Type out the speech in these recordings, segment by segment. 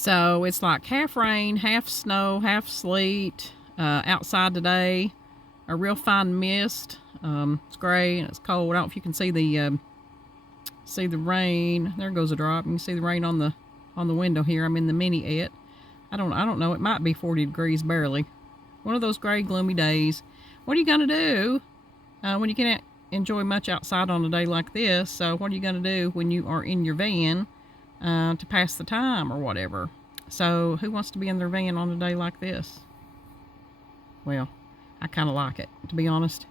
So it's like half rain, half snow, half sleet. Outside today, a real fine mist. It's gray and it's cold. I don't know if you can see the rain. There goes a drop. You can see the rain on the window here. I'm in the mini it. I don't know. It might be 40 degrees barely. One of those gray, gloomy days. What are you gonna do when you can't enjoy much outside on a day like this? So what are you gonna do when you are in your van to pass the time or whatever? So who wants to be in their van on a day like this? Well, I kind of like it, to be honest.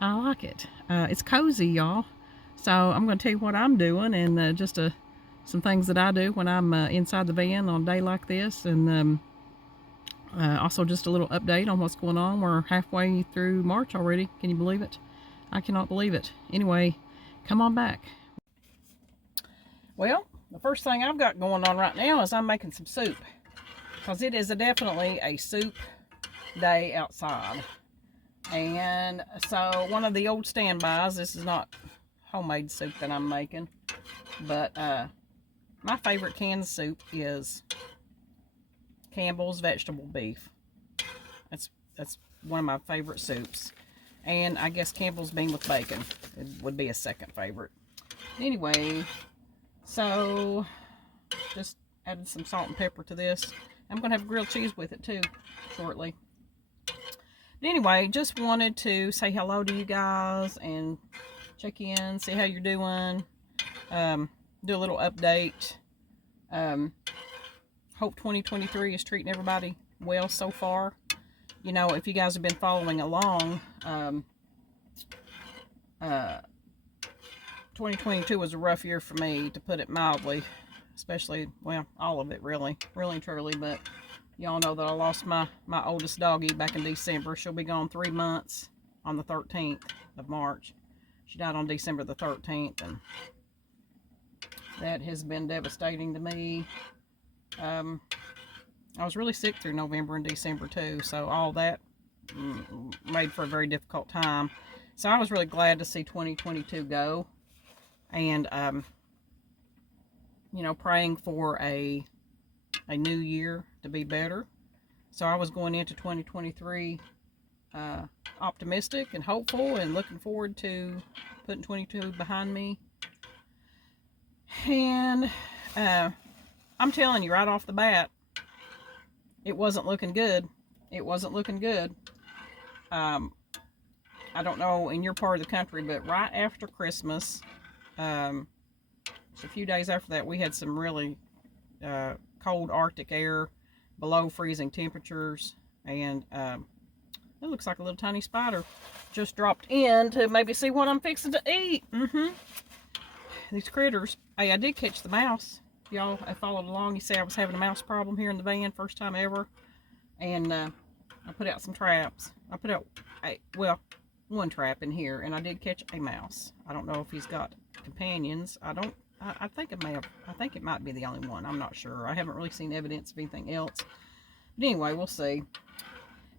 I like it. It's cozy, y'all. So I'm going to tell you what I'm doing and just some things that I do when I'm inside the van on a day like this. And also just a little update on what's going on. We're halfway through March already. Can you believe it? I cannot believe it. Anyway, come on back. Well, the first thing I've got going on right now is I'm making some soup. Because it is definitely a soup day outside. And so one of the old standbys, this is not homemade soup that I'm making, but my favorite canned soup is Campbell's vegetable beef. That's one of my favorite soups. And I guess Campbell's bean with bacon would be a second favorite. Anyway, so just added some salt and pepper to this. I'm going to have grilled cheese with it too shortly. But anyway, just wanted to say hello to you guys and check in, see how you're doing, do a little update. Hope 2023 is treating everybody well so far. You know, if you guys have been following along, 2022 was a rough year for me, to put it mildly. Especially, well, all of it really and truly, but y'all know that I lost my oldest doggie back in December. She'll be gone 3 months on the 13th of March. She died on December the 13th, and that has been devastating to me. I was really sick through November and December too, so all that made for a very difficult time. So I was really glad to see 2022 go, and you know, praying for a new year to be better. So I was going into 2023 optimistic and hopeful and looking forward to putting 22 behind me. And I'm telling you right off the bat, it wasn't looking good. It wasn't looking good. I don't know in your part of the country, but right after Christmas, a few days after that, we had some really cold Arctic air, below freezing temperatures, and it looks like a little tiny spider just dropped in to maybe see what I'm fixing to eat. These critters. Hey, I did catch the mouse. Y'all have followed along. You say I was having a mouse problem here in the van, first time ever, and I put out some traps. I put out one trap in here, and I did catch a mouse. I don't know if he's got companions. I think it might be the only one. I'm not sure. I haven't really seen evidence of anything else. But anyway, we'll see.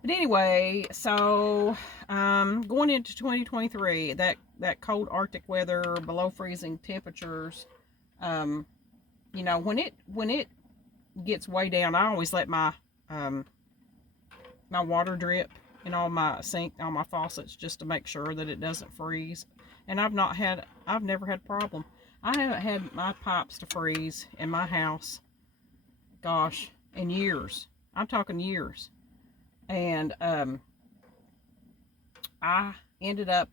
But anyway, so going into 2023, that cold Arctic weather, below freezing temperatures, you know, when it gets way down, I always let my my water drip in all my sink, all my faucets, just to make sure that it doesn't freeze. And I've never had a problem. I haven't had my pipes to freeze in my house, gosh, in years. I'm talking years. And I ended up,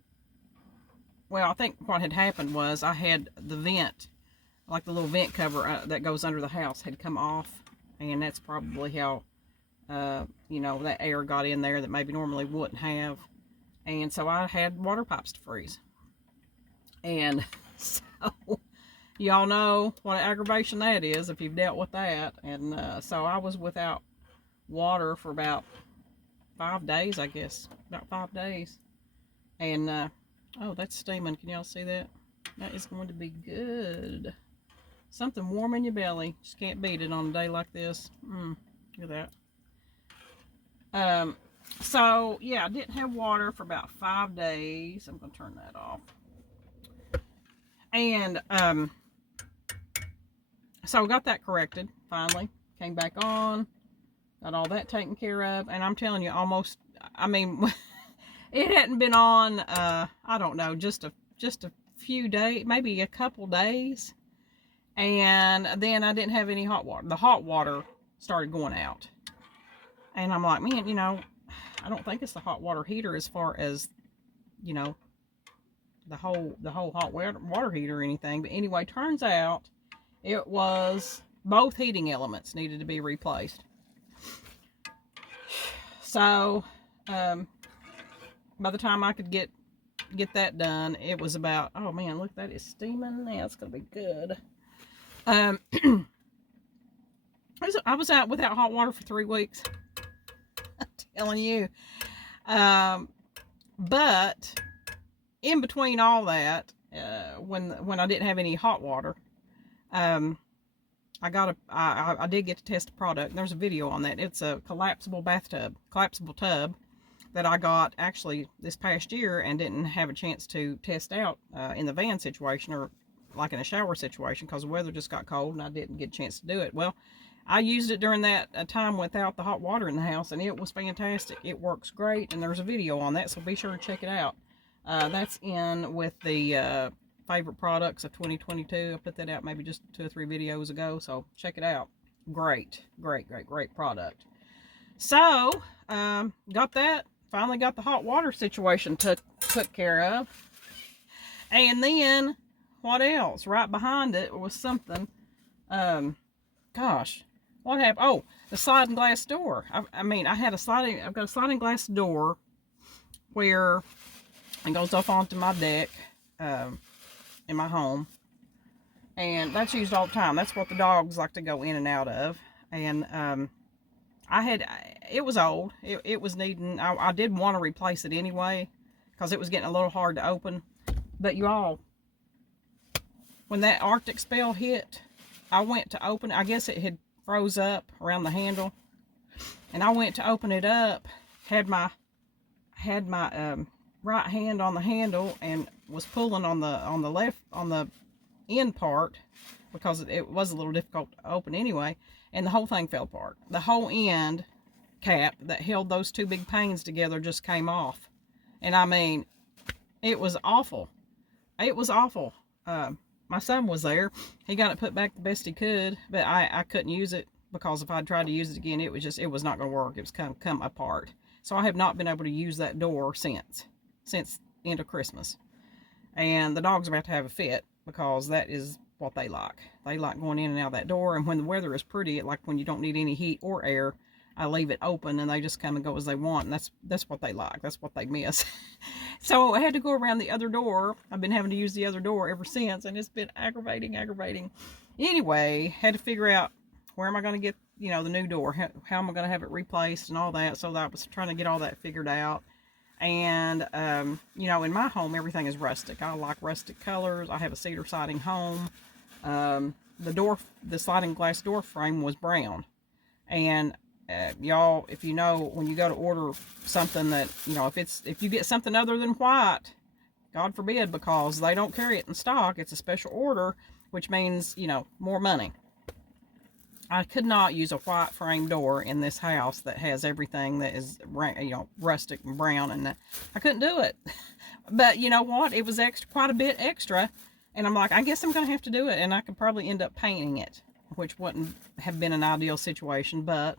well, I think what had happened was I had the vent, like the little vent cover that goes under the house, had come off. And that's probably how, you know, that air got in there that maybe normally wouldn't have. And so I had water pipes to freeze. And so y'all know what an aggravation that is if you've dealt with that. And so I was without water for about 5 days, I guess. About 5 days. And oh, that's steaming. Can y'all see that? That is going to be good. Something warm in your belly. Just can't beat it on a day like this. Look at that. So yeah, I didn't have water for about 5 days. I'm gonna turn that off. And so I got that corrected finally. came back on, got all that taken care of, and I'm telling you, almost, I mean, it hadn't been on, I don't know, just a few days, maybe a couple days, and then I didn't have any hot water. The hot water started going out, and I'm like, man, you know, I don't think it's the hot water heater as far as, you know, the whole hot water heater or anything. But anyway, turns out it was both heating elements needed to be replaced. So by the time I could get that done, it was about, oh man, look, that is steaming. Yeah, it's gonna be good. I was out without hot water for 3 weeks. I'm telling you. But in between all that, when I didn't have any hot water, I did get to test a product. And there's a video on that. It's a collapsible tub that I got actually this past year and didn't have a chance to test out in the van situation or like in a shower situation because the weather just got cold and I didn't get a chance to do it. Well, I used it during that time without the hot water in the house, and it was fantastic. It works great, and there's a video on that, so be sure to check it out. That's in with the favorite products of 2022. I put that out maybe just 2 or 3 videos ago, so check it out. Great product. So got that. Finally got the hot water situation took care of. And then what else? Right behind it was something. Gosh, what happened? Oh, the sliding glass door. I've got a sliding glass door where it goes up onto my deck in my home, and that's used all the time. That's what the dogs like to go in and out of. And it was old. It was needing, I did want to replace it anyway because it was getting a little hard to open. But you all, when that Arctic spell hit, I went to open it. I guess it had froze up around the handle, and I went to open it up, had my right hand on the handle and was pulling on the end part because it was a little difficult to open anyway, and the whole thing fell apart. The whole end cap that held those 2 big panes together just came off, and I mean, it was awful. It was awful. My son was there. He got it put back the best he could, but I couldn't use it because if I tried to use it again, it was not going to work. It was come apart. So I have not been able to use that door since end of Christmas. And the dogs are about to have a fit because that is what they like. They like going in and out of that door. And when the weather is pretty, like when you don't need any heat or air, I leave it open and they just come and go as they want. And that's what they like. That's what they miss. So I had to go around the other door. I've been having to use the other door ever since, and it's been aggravating. Anyway, had to figure out where am I going to get, the new door? How am I going to have it replaced and all that? So I was trying to get all that figured out. And, in my home, everything is rustic. I like rustic colors. I have a cedar siding home. The sliding glass door frame was brown. And, y'all, if you know, when you go to order something that, if you get something other than white, God forbid, because they don't carry it in stock, it's a special order, which means, more money. I could not use a white frame door in this house that has everything that is, rustic and brown, and I couldn't do it. But you know what? It was quite a bit extra, and I'm like, I guess I'm going to have to do it, and I could probably end up painting it, which wouldn't have been an ideal situation, but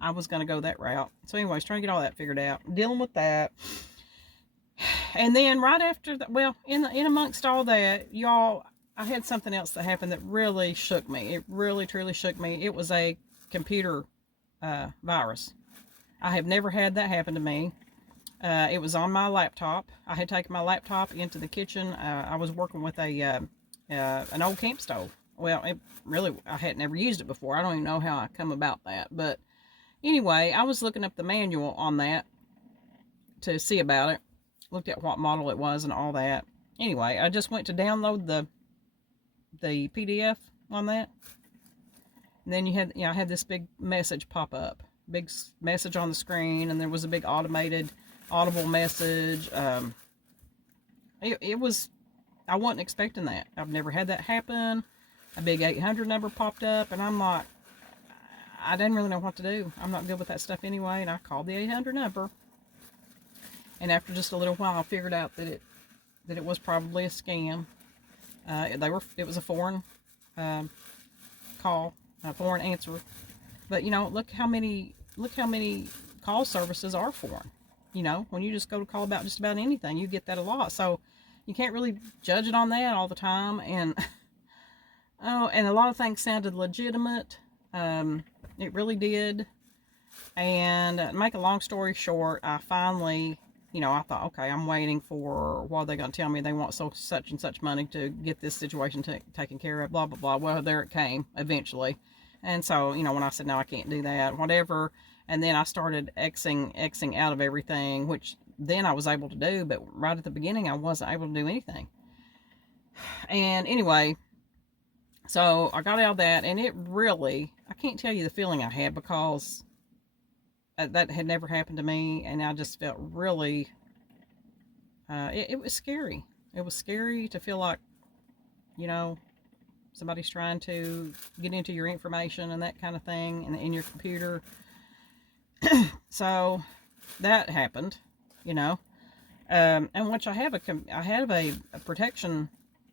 I was going to go that route. So anyways, trying to get all that figured out, dealing with that. And then right after that, well, in amongst all that, y'all, I had something else that happened that really shook me. It really, truly shook me. It was a computer virus. I have never had that happen to me. It was on my laptop. I had taken my laptop into the kitchen. I was working with an old camp stove. Well, I had never used it before. I don't even know how I come about that. But anyway, I was looking up the manual on that to see about it. Looked at what model it was and all that. Anyway, I just went to download the PDF on that, and then I had this big message pop up, big message on the screen, and there was a big automated audible message. It was, I wasn't expecting that. I've never had that happen. A big 800 number popped up, and I'm like, I didn't really know what to do. I'm not good with that stuff anyway, and I called the 800 number. And after just a little while, I figured out that it was probably a scam. It was a foreign call, a foreign answer. But look how many call services are foreign. When you just go to call about just about anything, you get that a lot. So you can't really judge it on that all the time. And and a lot of things sounded legitimate. It really did. And to make a long story short, I finally, I thought, okay, I'm waiting for what are they going to tell me. They want such and such money to get this situation taken care of, blah, blah, blah. Well, there it came eventually. And so, when I said, no, I can't do that, whatever. And then I started Xing out of everything, which then I was able to do. But right at the beginning, I wasn't able to do anything. And anyway, so I got out of that, and it really, I can't tell you the feeling I had, because that had never happened to me, and I just felt really, it was scary. It was scary to feel like, somebody's trying to get into your information and that kind of thing, and in your computer. So that happened, and which I have a protection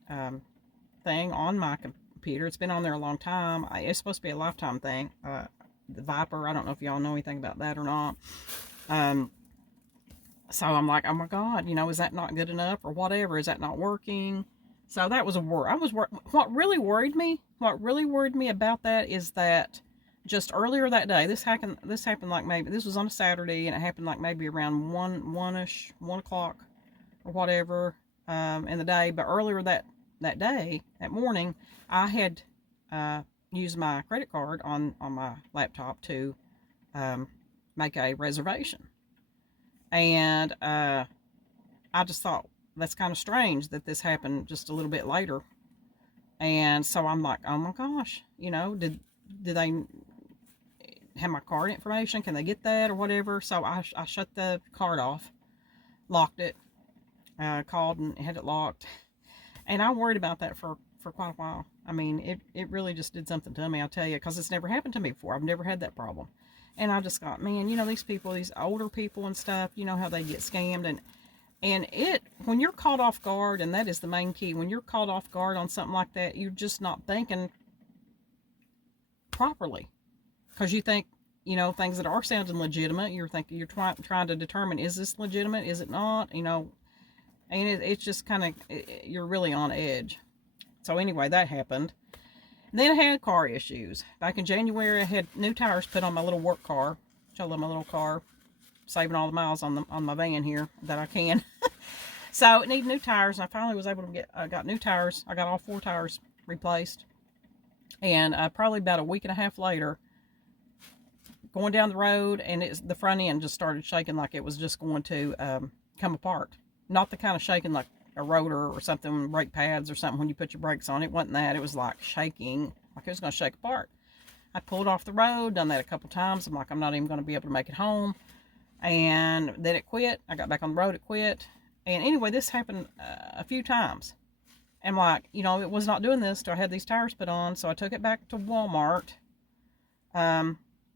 thing on my computer. It's been on there a long time. It's supposed to be a lifetime thing. The Viper, I don't know if y'all know anything about that or not. So I'm like, oh my God, is that not good enough or whatever? Is that not working? So that was a worry. What really worried me about that is that just earlier that day, this happened like maybe, this was on a Saturday, and it happened like maybe around 1 o'clock or whatever, in the day. But earlier that morning, I had, used my credit card on my laptop to, make a reservation. And, I just thought, that's kind of strange that this happened just a little bit later. And so I'm like, oh my gosh, did they have my card information? Can they get that or whatever? So I shut the card off, locked it, called and had it locked. And I worried about that for quite a while. I mean, it really just did something to me, I'll tell you, because it's never happened to me before. I've never had that problem. And I just thought, man, these people, these older people and stuff, how they get scammed. And when you're caught off guard, and that is the main key, when you're caught off guard on something like that, you're just not thinking properly. Because you think, things that are sounding legitimate, you're trying to determine, is this legitimate? Is it not? And it's just kind of, you're really on edge. So anyway, that happened. Then I had car issues. Back in January, I had new tires put on my little work car. I love my little car. Saving all the miles on my van here that I can. So it needed new tires, and I finally was able to I got new tires. I got all 4 tires replaced. And probably about a week and a half later, going down the road, and the front end just started shaking like it was just going to come apart. Not the kind of shaking like a rotor or something, brake pads or something when you put your brakes on. It wasn't that. It was like shaking, like it was going to shake apart. I pulled off the road, done that a couple times. I'm like, I'm not even going to be able to make it home. And then it quit. I got back on the road, it quit. And anyway, this happened a few times. And like, it was not doing this till I had these tires put on. So I took it back to Walmart.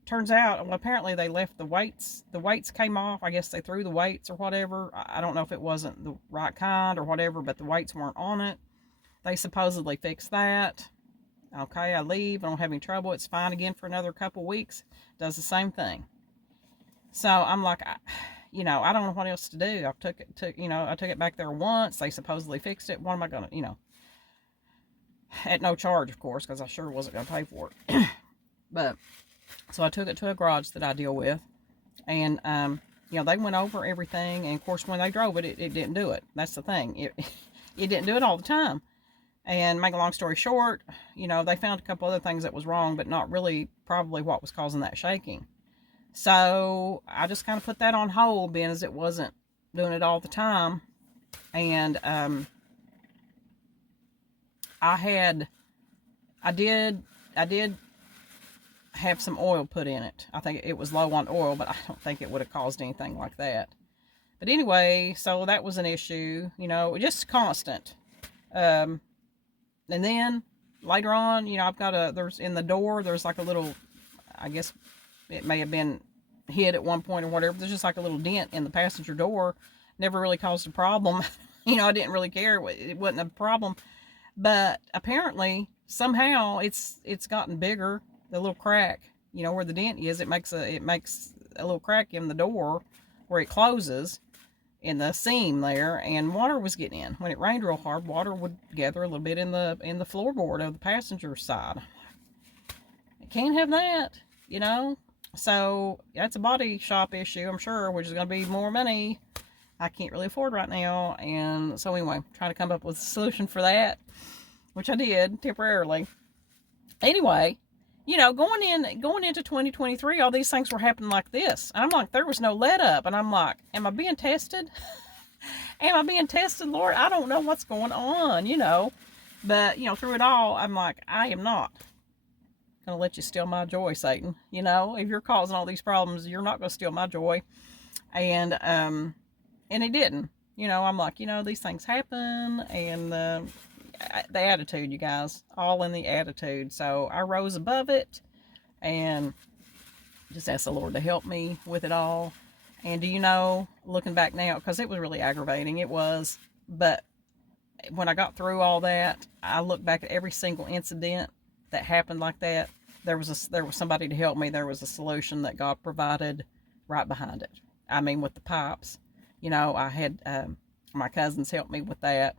Turns out, well, apparently they left the weights. The weights came off. I guess they threw the weights or whatever. I don't know if it wasn't the right kind or whatever, but the weights weren't on it. They supposedly fixed that. Okay, I leave. I don't have any trouble. It's fine again for another couple weeks. Does the same thing. So I'm like, I don't know what else to do. I took it back there once. They supposedly fixed it. What am I going to, at no charge, of course, because I sure wasn't going to pay for it. But, so I took it to a garage that I deal with. And, they went over everything. And, of course, when they drove it, it didn't do it. That's the thing. It didn't do it all the time. And make a long story short, they found a couple other things that was wrong, but not really probably what was causing that shaking. So I just kind of put that on hold, being as it wasn't doing it all the time. And I did have some oil put in it. I think it was low on oil, but I don't think it would have caused anything like that. But anyway, so that was an issue, just constant. And then later on, I've got there's in the door, there's like a little I guess it may have been hit at one point or whatever. There's just like a little dent in the passenger door. Never really caused a problem. I didn't really care. It wasn't a problem. But apparently, somehow, it's gotten bigger. The little crack, where the dent is, it makes a little crack in the door where it closes in the seam there, and water was getting in. When it rained real hard, water would gather a little bit in the floorboard of the passenger side. I can't have that, So that's a body shop issue, I'm sure, which is going to be more money I can't really afford right now. And so anyway, trying to come up with a solution for that, which I did temporarily. Anyway, going into 2023, all these things were happening like this. And I'm like, there was no let up. And I'm like, am I being tested? Am I being tested, Lord? I don't know what's going on, But, through it all, I'm like, I am not going to let you steal my joy, Satan. If you're causing all these problems, you're not going to steal my joy. And it didn't. I'm like, these things happen. And the attitude, you guys, all in the attitude. So I rose above it and just asked the Lord to help me with it all. And do you know, looking back now, because it was really aggravating, it was, but when I got through all that, I look back at every single incident that happened like that. There was somebody to help me. There was a solution that God provided right behind it. I mean, with the pipes, I had my cousins help me with that.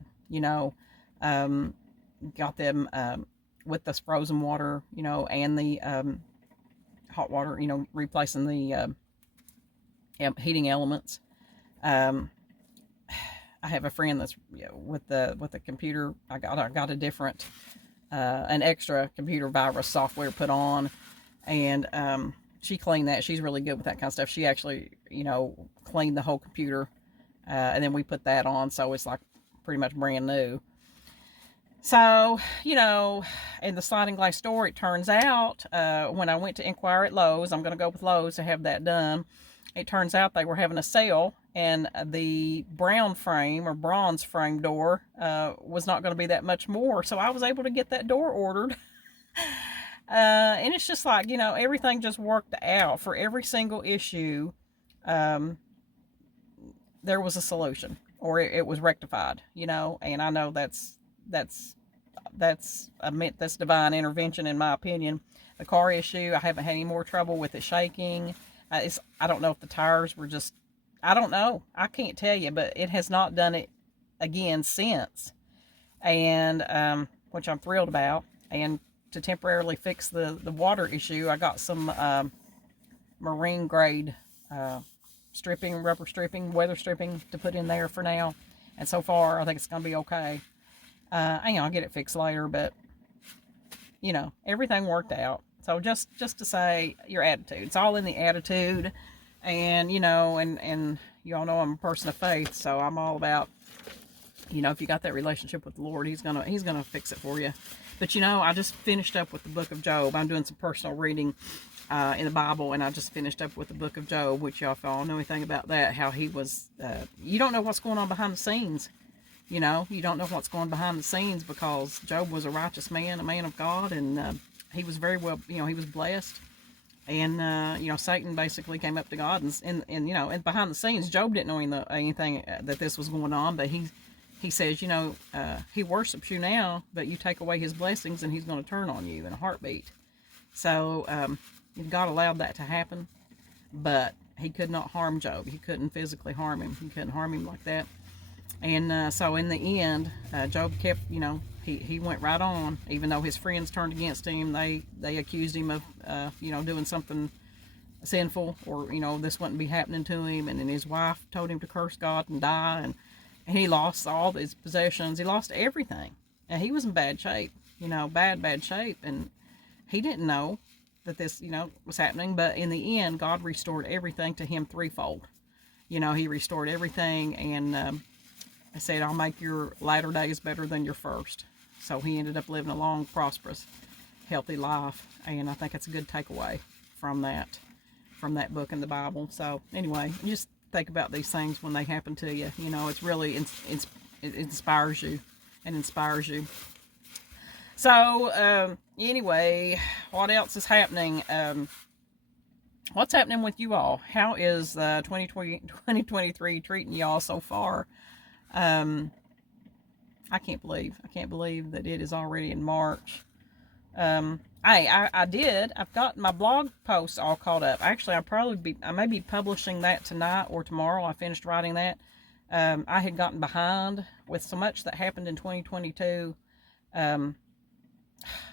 Got them with this frozen water, and the hot water, replacing the heating elements. I have a friend that's with the computer. I got a different an extra computer virus software put on, and she cleaned that. She's really good with that kind of stuff. She actually cleaned the whole computer, and then we put that on, so it's like pretty much brand new. So, in the sliding glass door, it turns out, when I went to inquire at Lowe's, I'm going to go with Lowe's to have that done. It turns out they were having a sale, and the brown frame or bronze frame door was not going to be that much more. So I was able to get that door ordered. And it's just like, everything just worked out. For every single issue, there was a solution, or it was rectified, and I know that's divine intervention, in my opinion. The car issue, I haven't had any more trouble with it shaking. I don't know if the tires were just, I don't know. I can't tell you, but it has not done it again since. And, which I'm thrilled about. And to temporarily fix the water issue, I got some, marine grade, stripping, rubber stripping, weather stripping to put in there for now. And so far, I think it's going to be okay. I'll get it fixed later, but, everything worked out. So just to say, your attitude. It's all in the attitude. And, and you all know I'm a person of faith, so I'm all about, if you got that relationship with the Lord, he's gonna fix it for you. But, I just finished up with the book of Job. I'm doing some personal reading in the Bible, and I just finished up with the book of Job, which y'all, if y'all know anything about that, how he was, you don't know what's going on behind the scenes. You don't know what's going behind the scenes, because Job was a righteous man, a man of God, and he was very well, he was blessed. And, Satan basically came up to God, and behind the scenes, Job didn't know anything that this was going on, but he says, he worships you now, but you take away his blessings, and he's going to turn on you in a heartbeat. So, God allowed that to happen, but he could not harm Job. He couldn't physically harm him. He couldn't harm him like that. And so in the end, Job kept, he went right on, even though his friends turned against him. They accused him of, doing something sinful, or, this wouldn't be happening to him. And then his wife told him to curse God and die. And he lost all his possessions. He lost everything. And he was in bad shape, bad shape. And he didn't know that this, was happening. But in the end, God restored everything to him threefold. He restored everything, and I said, I'll make your latter days better than your first. So he ended up living a long, prosperous, healthy life. And I think that's a good takeaway from that book in the Bible. So anyway, just think about these things when they happen to you. It's really, it inspires you and inspires you. So, anyway, what else is happening? What's happening with you all? How is 2023 treating y'all so far? I can't believe that it is already in March. I've got my blog posts all caught up. Actually, I may be publishing that tonight or tomorrow. I finished writing that. I had gotten behind with so much that happened in 2022.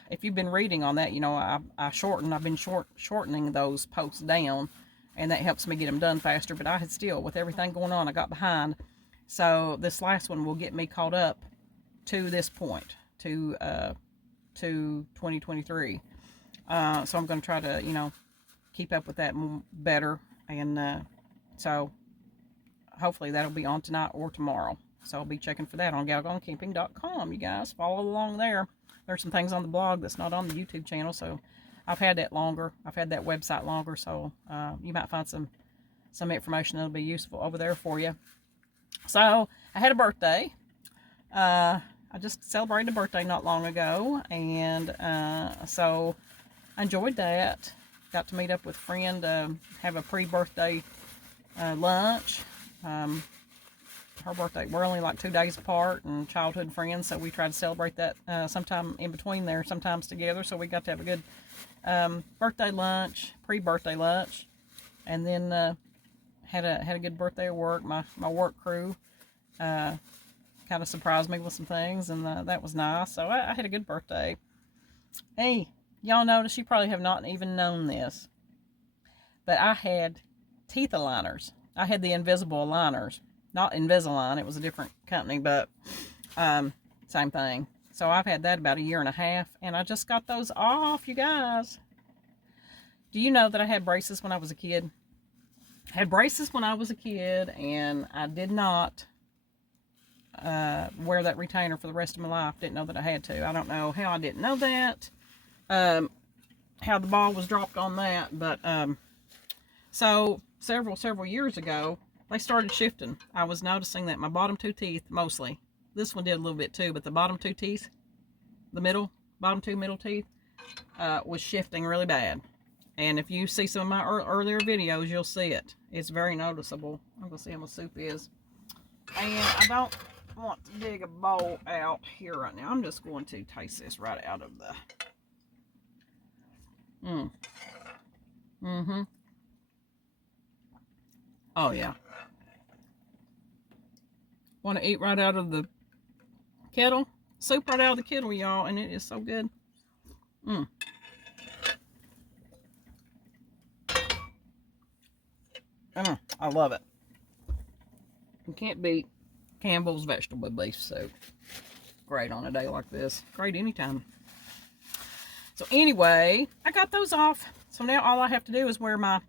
If you've been reading on that, I've been shortening those posts down, and that helps me get them done faster. But I had still, with everything going on, I got behind. So this last one will get me caught up to this point, to 2023. So I'm going to try to, keep up with that better. And so hopefully that'll be on tonight or tomorrow. So I'll be checking for that on galgoncamping.com. You guys follow along there. There's some things on the blog that's not on the YouTube channel. So I've had that longer. I've had that website longer. So you might find some information that'll be useful over there for you. So I had a birthday. I just celebrated a birthday not long ago, and so I enjoyed that. Got to meet up with a friend, have a pre-birthday lunch. Her birthday, we're only like 2 days apart, and childhood friends, so we try to celebrate that sometime in between there, sometimes together. So we got to have a good birthday lunch, pre-birthday lunch, and then had a good birthday at work. My work crew kind of surprised me with some things, and that was nice. So I had a good birthday. Hey, y'all notice, you probably have not even known this, but I had teeth aligners. I had the invisible aligners, not Invisalign. It was a different company, but same thing. So I've had that about 1.5 years, and I just got those off, you guys. Do you know that I had braces when I was a kid? I had braces when I was a kid, and I did not wear that retainer for the rest of my life. Didn't know that I had to. I don't know how I didn't know that. How the ball was dropped on that. But so several years ago, they started shifting. I was noticing that my bottom 2 teeth, mostly, this one did a little bit too, but the bottom 2 teeth, bottom 2 middle teeth, was shifting really bad. And if you see some of my earlier videos, you'll see it. It's very noticeable. I'm gonna see how my soup is. And I don't want to dig a bowl out here right now. I'm just going to taste this right out of the... Oh, yeah. Want to eat right out of the kettle? Soup right out of the kettle, y'all, and it is so good. I love it. You can't beat Campbell's vegetable beef soup. Great on a day like this. Great anytime. So anyway, I got those off. So now all I have to do is wear my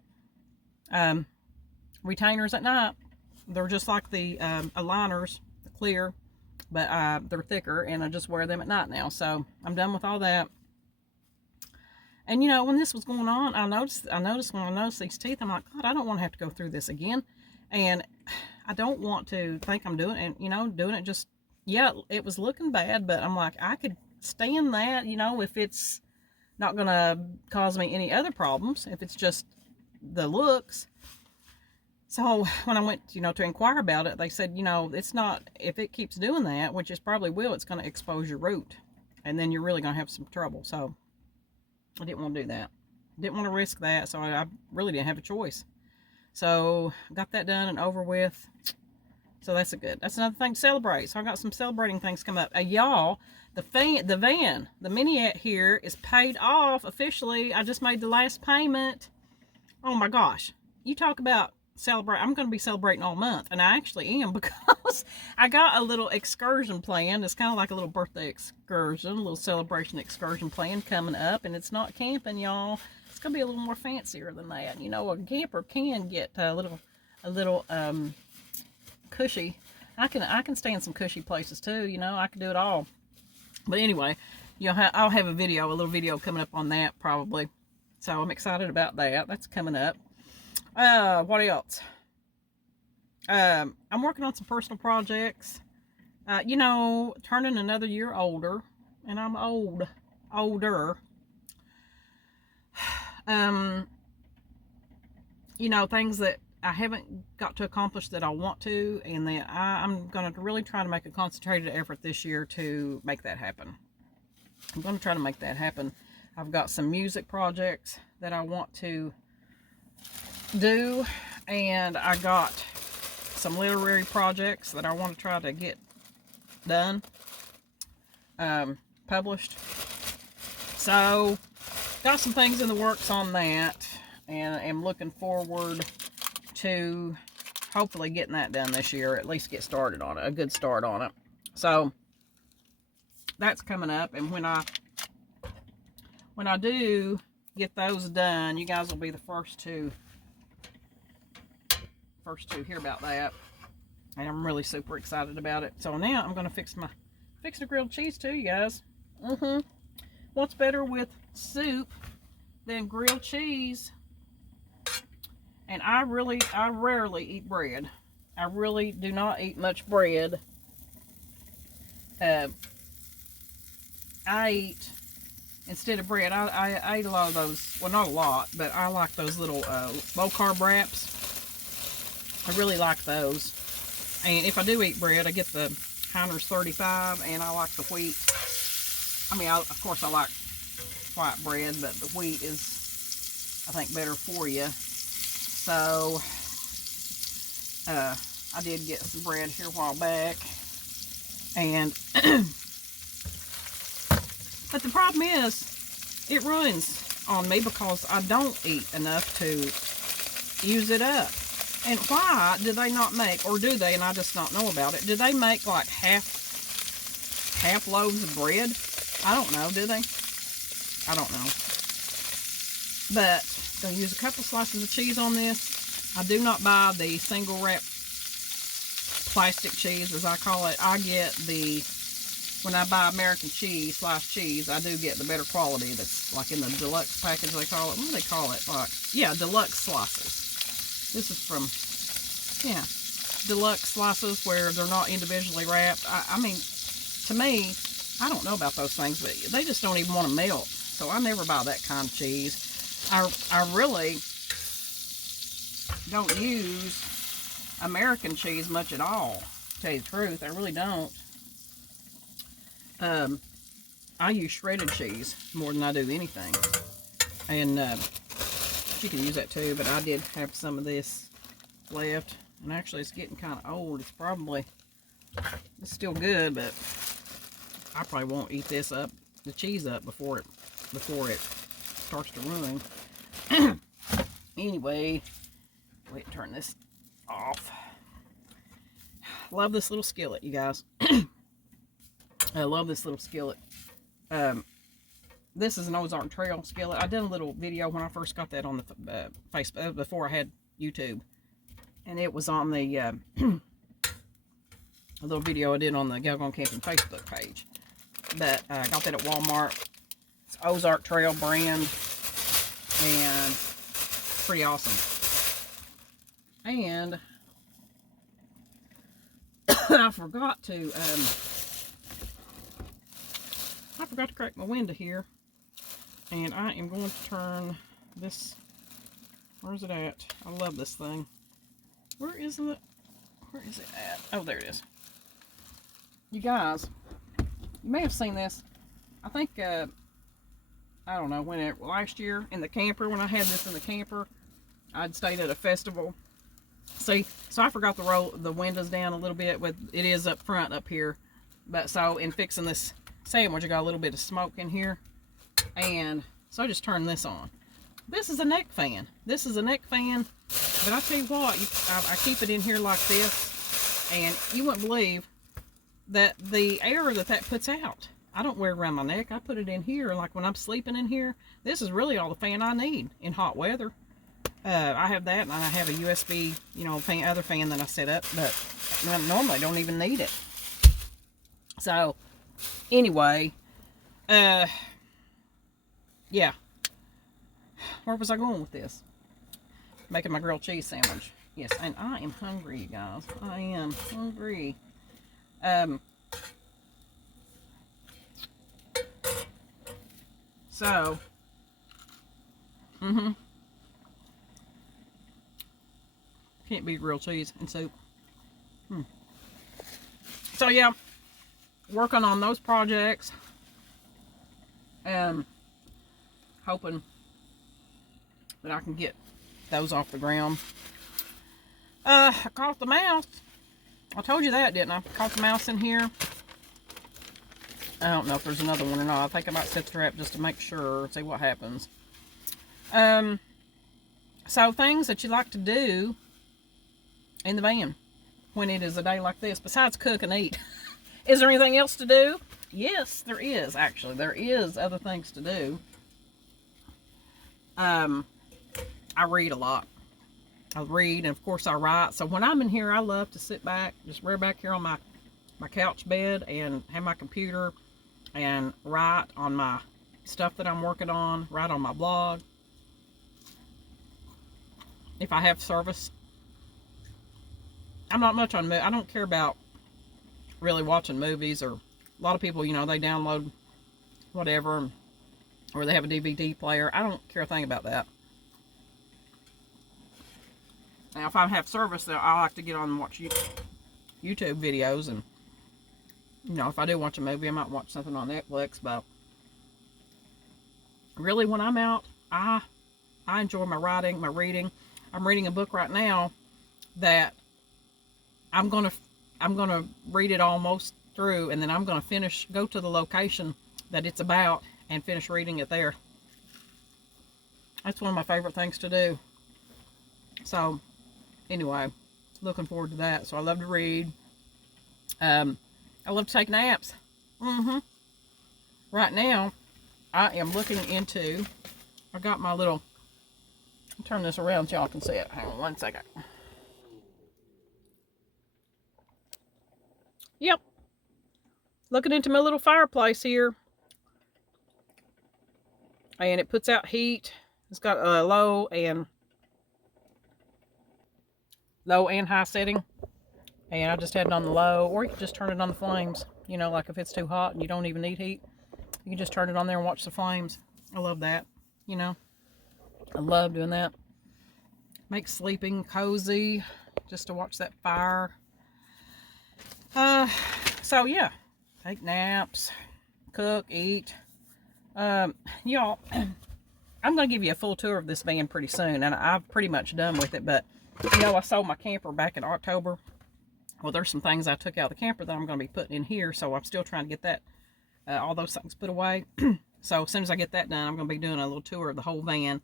retainers at night. They're just like the aligners, the clear, but they're thicker, and I just wear them at night now. So I'm done with all that. And when this was going on, I noticed when I noticed these teeth, I'm like, God, I don't want to have to go through this again. And I don't want to think I'm doing it, doing it just, yeah, it was looking bad, but I'm like, I could stand that, if it's not going to cause me any other problems, if it's just the looks. So when I went, to inquire about it, they said, it's not, if it keeps doing that, which it probably will, it's going to expose your root, and then you're really going to have some trouble. So I didn't want to do that. Didn't want to risk that, so I really didn't have a choice. So got that done and over with. So that's another thing to celebrate. So I got some celebrating things come up. Y'all, the Minivan here is paid off officially. I just made the last payment. Oh my gosh. You talk about celebrate. I'm going to be celebrating all month, and I actually am, because I got a little excursion planned. It's kind of like a little birthday excursion, a little celebration excursion plan coming up, and it's not camping, y'all. It's going to be a little more fancier than that. A camper can get a little cushy. I can stay in some cushy places too. I can do it all. But anyway, I'll have a little video coming up on that probably. So I'm excited about that. That's coming up. What else? I'm working on some personal projects. Turning another year older. and I'm older. You know, things that I haven't got to accomplish that I want to, and that I'm going to really try to make a concentrated effort this year to make that happen. I'm going to try to make that happen. I've got some music projects that I want to do, and I got some literary projects that I want to try to get done, published. So, got some things in the works on that, and am looking forward to hopefully getting that done this year, at least get started on it, a good start on it. So, that's coming up, and when I do get those done, you guys will be the first to hear about that, and I'm really super excited about it. So now I'm going to fix the grilled cheese too, you guys. What's better with soup than grilled cheese? And I rarely eat bread. I really do not eat much bread. I eat, instead of bread, I eat a lot of those, well, not a lot, but I like those little low carb wraps. I really like those. And if I do eat bread, I get the Heiner's 35, and I like the wheat. I mean, of course I like white bread, but the wheat is, I think, better for you. So, I did get some bread here a while back, and but the problem is, it ruins on me because I don't eat enough to use it up. And why do they not make, or do they, and I just don't know about it, do they make like half loaves of bread? I don't know, do they? I don't know. But I'm going to use a couple slices of cheese on this. I do not buy the single wrap plastic cheese, as I call it. I get when I buy American cheese, sliced cheese, I do get the better quality that's like in the deluxe package, they call it. What do they call it? Like, yeah, deluxe slices. This is from, yeah, deluxe slices where they're not individually wrapped. I mean, to me, I don't know about those things, but they just don't even want to melt. So I never buy that kind of cheese. I really don't use American cheese much at all, to tell you the truth. I really don't. I use shredded cheese more than I do anything. And you can use that too, but I did have some of this left. And actually, it's getting kind of old. It's still good, but I probably won't eat the cheese up before it starts to ruin. Anyway, wait, turn this off. Love this little skillet, you guys. I love this little skillet. This is an Ozark Trail skillet. I did a little video when I first got that on the Facebook, before I had YouTube. And it was on the a little video I did on the Gal Gone Camping Facebook page. But I got that at Walmart. It's Ozark Trail brand, and pretty awesome. And I forgot to crack my window here, and I am going to turn this. Where's it at? I love this thing. Where is it at? Oh, there it is. You guys, you may have seen this. I think, I don't know, last year in the camper, when I had this in the camper, I'd stayed at a festival. See, so I forgot to roll the windows down a little bit. It is up front up here. But so in fixing this sandwich, I got a little bit of smoke in here. And so I just turned this on. This is a neck fan. But I tell you what, I keep it in here like this, and you wouldn't believe that the air that puts out. I don't wear it around my neck. I put it in here, like when I'm sleeping in here. This is really all the fan I need in hot weather. I have that, and I have a USB, other fan that I set up, but normally I don't even need it. So, anyway, yeah. Where was I going with this? Making my grilled cheese sandwich. Yes, and I am hungry, you guys. I am hungry. So, can't beat grilled cheese and soup. So yeah, working on those projects and hoping that I can get those off the ground. I caught the mouse. I told you that, didn't I? Caught the mouse in here. I don't know if there's another one or not. I think I might set the trap just to make sure, see what happens. So things that you like to do in the van when it is a day like this, besides cook and eat. Is there anything else to do? Yes, there is, actually. There is other things to do. I read a lot. I read, and of course I write. So when I'm in here, I love to sit back, just rear back here on my couch bed and have my computer and write on my stuff that I'm working on, write on my blog. If I have service. I'm not much on, I don't care about really watching movies, or a lot of people, you know, they download whatever, or they have a DVD player. I don't care a thing about that. Now, if I have service, then I like to get on and watch YouTube videos, and, you know, if I do watch a movie, I might watch something on Netflix, but really, when I'm out, I enjoy my writing, my reading. I'm reading a book right now that I'm gonna read it almost through, and then I'm gonna go to the location that it's about and finish reading it there. That's one of my favorite things to do. So anyway, looking forward to that. So I love to read. I love to take naps. Right now, I am looking into, I got my little, I'll turn this around so y'all can see it. Hang on one second. Yep. Looking into my little fireplace here. And it puts out heat. It's got a low and high setting. And I just had it on the low, or you can just turn it on the flames. You know, like if it's too hot and you don't even need heat, you can just turn it on there and watch the flames. I love that, you know. I love doing that. Makes sleeping cozy just to watch that fire. So yeah, take naps, cook, eat. Y'all, I'm going to give you a full tour of this van pretty soon, and I've pretty much done with it, but, you know, I sold my camper back in October. Well, there's some things I took out of the camper that I'm going to be putting in here, so I'm still trying to get that, all those things put away. So as soon as I get that done, I'm going to be doing a little tour of the whole van.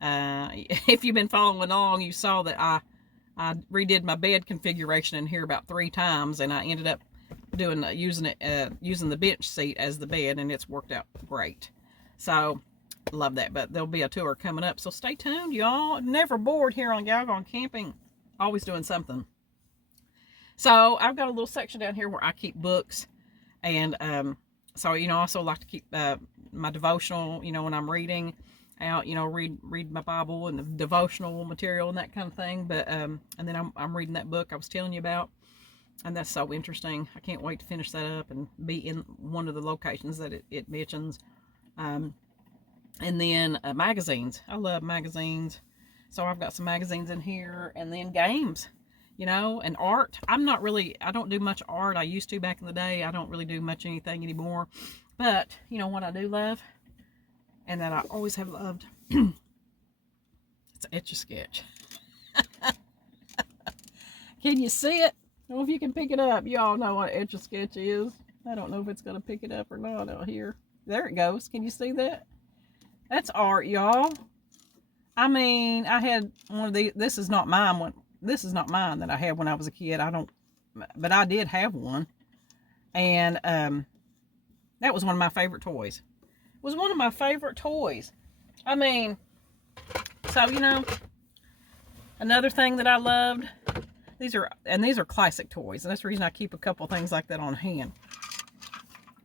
If you've been following along, you saw that I redid my bed configuration in here about 3 times, and I ended up using the bench seat as the bed, and it's worked out great. So love that. But there'll be a tour coming up, so stay tuned, y'all. Never bored here on Y'all Gone Camping. Always doing something. So I've got a little section down here where I keep books, and so, you know, I also like to keep my devotional, you know, when I'm reading out, you know, read my Bible and the devotional material and that kind of thing. But and then I'm reading that book I was telling you about, and that's so interesting. I can't wait to finish that up and be in one of the locations that it mentions. And then magazines. I love magazines, so I've got some magazines in here, and then games, you know, and art. I don't do much art. I used to back in the day. I don't really do much anything anymore. But, you know what I do love, and that I always have loved, it's Etch-a-Sketch. Can you see it? I don't know if you can pick it up. You all know what Etch-a-Sketch is. I don't know if it's going to pick it up or not out here. There it goes. Can you see that? That's art, y'all. I mean, I had one of these. This is not mine. This is not mine that I had when I was a kid. But I did have one. And that was one of my favorite toys. It was one of my favorite toys. I mean, so, you know, another thing that I loved, these are classic toys, and that's the reason I keep a couple things like that on hand.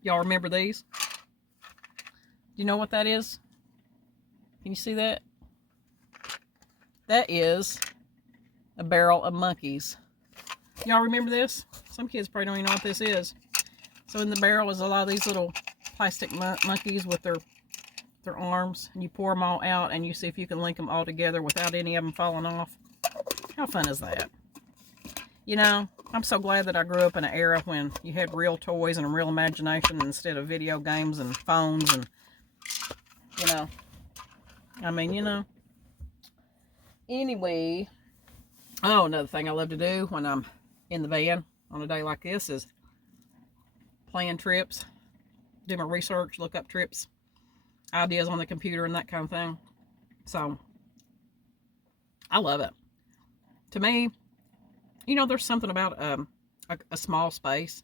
Y'all remember these? Do you know what that is? Can you see that? That is a barrel of monkeys. Y'all remember this? Some kids probably don't even know what this is. So in the barrel is a lot of these little plastic monkeys with their their arms, and you pour them all out, and you see if you can link them all together without any of them falling off. How fun is that? You know, I'm so glad that I grew up in an era when you had real toys and a real imagination instead of video games and phones and, you know, I mean, you know. Anyway, oh, another thing I love to do when I'm in the van on a day like this is plan trips, do my research, look up trips, ideas on the computer and that kind of thing. So, I love it. To me, you know, there's something about a small space.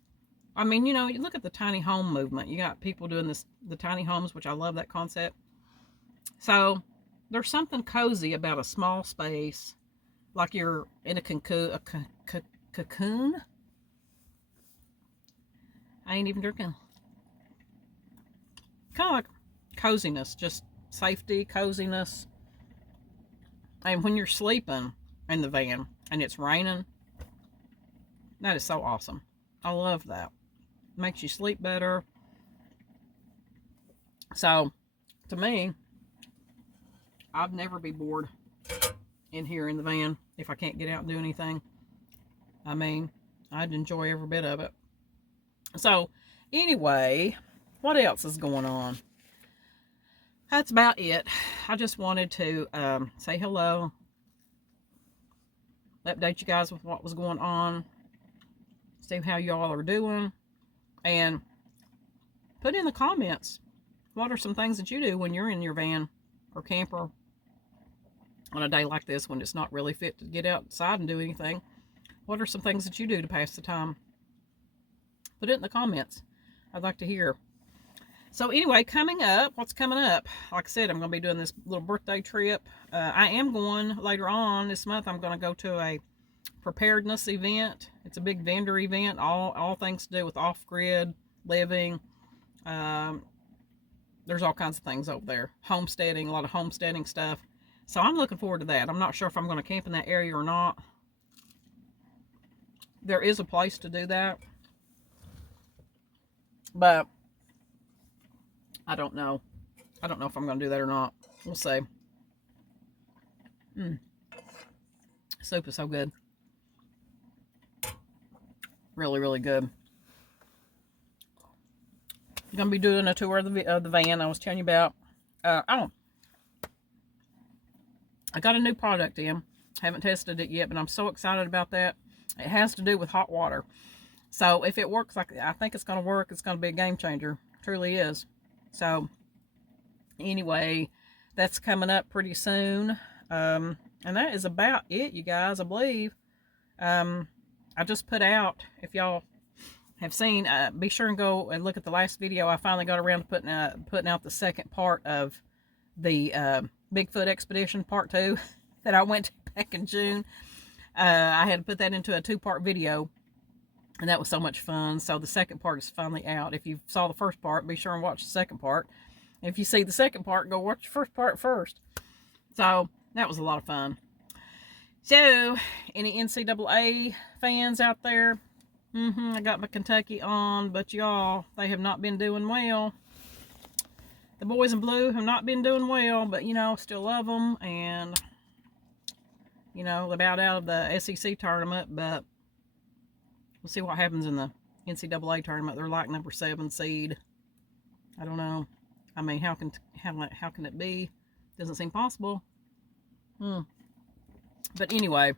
I mean, you know, you look at the tiny home movement. You got people doing the tiny homes, which I love that concept. So, there's something cozy about a small space, like you're in a cocoon. I ain't even drinking. Kind of like coziness, just safety, coziness. And when you're sleeping in the van and it's raining, that is so awesome. I love that. Makes you sleep better. So, to me, I'd never be bored in here in the van if I can't get out and do anything. I mean, I'd enjoy every bit of it. So, anyway, what else is going on? That's about it. I just wanted to say hello, update you guys with what was going on, see how y'all are doing, and put in the comments what are some things that you do when you're in your van or camper on a day like this when it's not really fit to get outside and do anything. What are some things that you do to pass the time? Put it in the comments. I'd like to hear. So anyway, coming up, what's coming up? Like I said, I'm going to be doing this little birthday trip. I am going later on this month. I'm going to go to a preparedness event. It's a big vendor event, all things to do with off-grid living. There's all kinds of things over there. Homesteading, a lot of homesteading stuff. So I'm looking forward to that. I'm not sure if I'm going to camp in that area or not. There is a place to do that. But I don't know. I don't know if I'm going to do that or not. We'll see. Soup is so good. Really, really good. I'm going to be doing a tour of the van I was telling you about. I got a new product in. Haven't tested it yet, but I'm so excited about that. It has to do with hot water. So if it works like I think it's going to work, it's going to be a game changer. It truly is. So anyway, that's coming up pretty soon. And that is about it, you guys, I believe. I just put out, if y'all have seen, be sure and go and look at the last video. I finally got around to putting out the second part of the Bigfoot Expedition Part 2 that I went to back in June. I had to put that into a 2-part video, and that was so much fun. So the second part is finally out. If you saw the first part, be sure and watch the second part. If you see the second part, go watch the first part first. So that was a lot of fun. So, any NCAA fans out there? I got my Kentucky on, but y'all, they have not been doing well. The boys in blue have not been doing well, but, you know, still love them. And, you know, they bowed out of the SEC tournament, but we'll see what happens in the NCAA tournament. They're like number 7 seed. I don't know. I mean, how can it be? Doesn't seem possible. But anyway,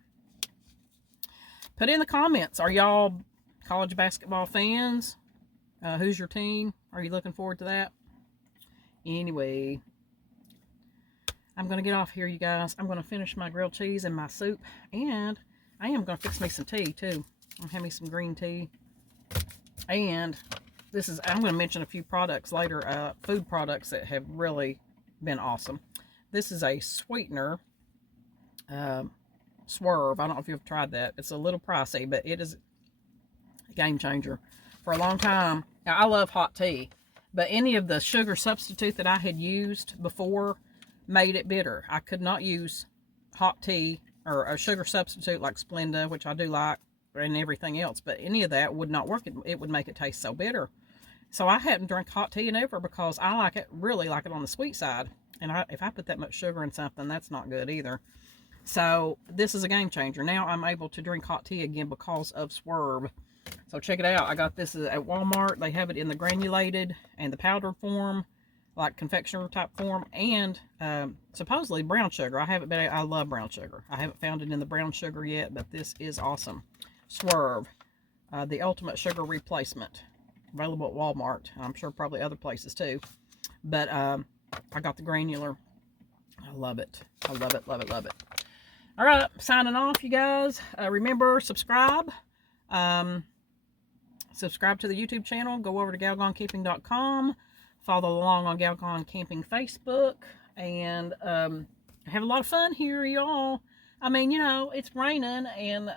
put in the comments. Are y'all college basketball fans? Who's your team? Are you looking forward to that? Anyway, I'm going to get off here, you guys. I'm going to finish my grilled cheese and my soup. And I am going to fix me some tea, too. I'm going to have me some green tea. And I'm going to mention a few products later, food products that have really been awesome. This is a sweetener, Swerve. I don't know if you've tried that. It's a little pricey, but it is a game changer. For a long time, now I love hot tea, but any of the sugar substitute that I had used before made it bitter. I could not use hot tea or a sugar substitute like Splenda, which I do like, and everything else, but any of that would not work. It would make it taste so bitter. So I hadn't drank hot tea in ever because I like it, really like it on the sweet side. And if I put that much sugar in something, that's not good either. So this is a game changer. Now I'm able to drink hot tea again because of Swerve. So check it out. I got this at Walmart. They have it in the granulated and the powdered form, like confectioner type form, and supposedly brown sugar. I haven't been. I love brown sugar. I haven't found it in the brown sugar yet, but this is awesome. Swerve, the ultimate sugar replacement, available at Walmart. I'm sure probably other places too, but I got the granular. I love it. I love it. Love it. Love it. All right, signing off, you guys. Remember, subscribe. Subscribe to the YouTube channel. Go over to galgoncamping.com. Follow along on Galgon Camping Facebook. And have a lot of fun here, y'all. I mean, you know, it's raining and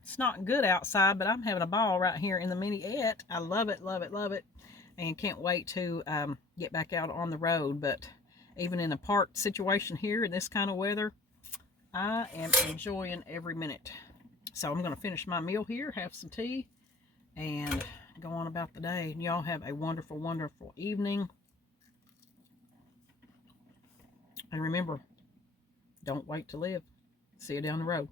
it's not good outside, but I'm having a ball right here in the mini-et. I love it, love it, love it. And can't wait to get back out on the road. But even in a park situation here in this kind of weather, I am enjoying every minute. So I'm going to finish my meal here, have some tea, and go on about the day. And y'all have a wonderful, wonderful evening. And remember, don't wait to live. See you down the road.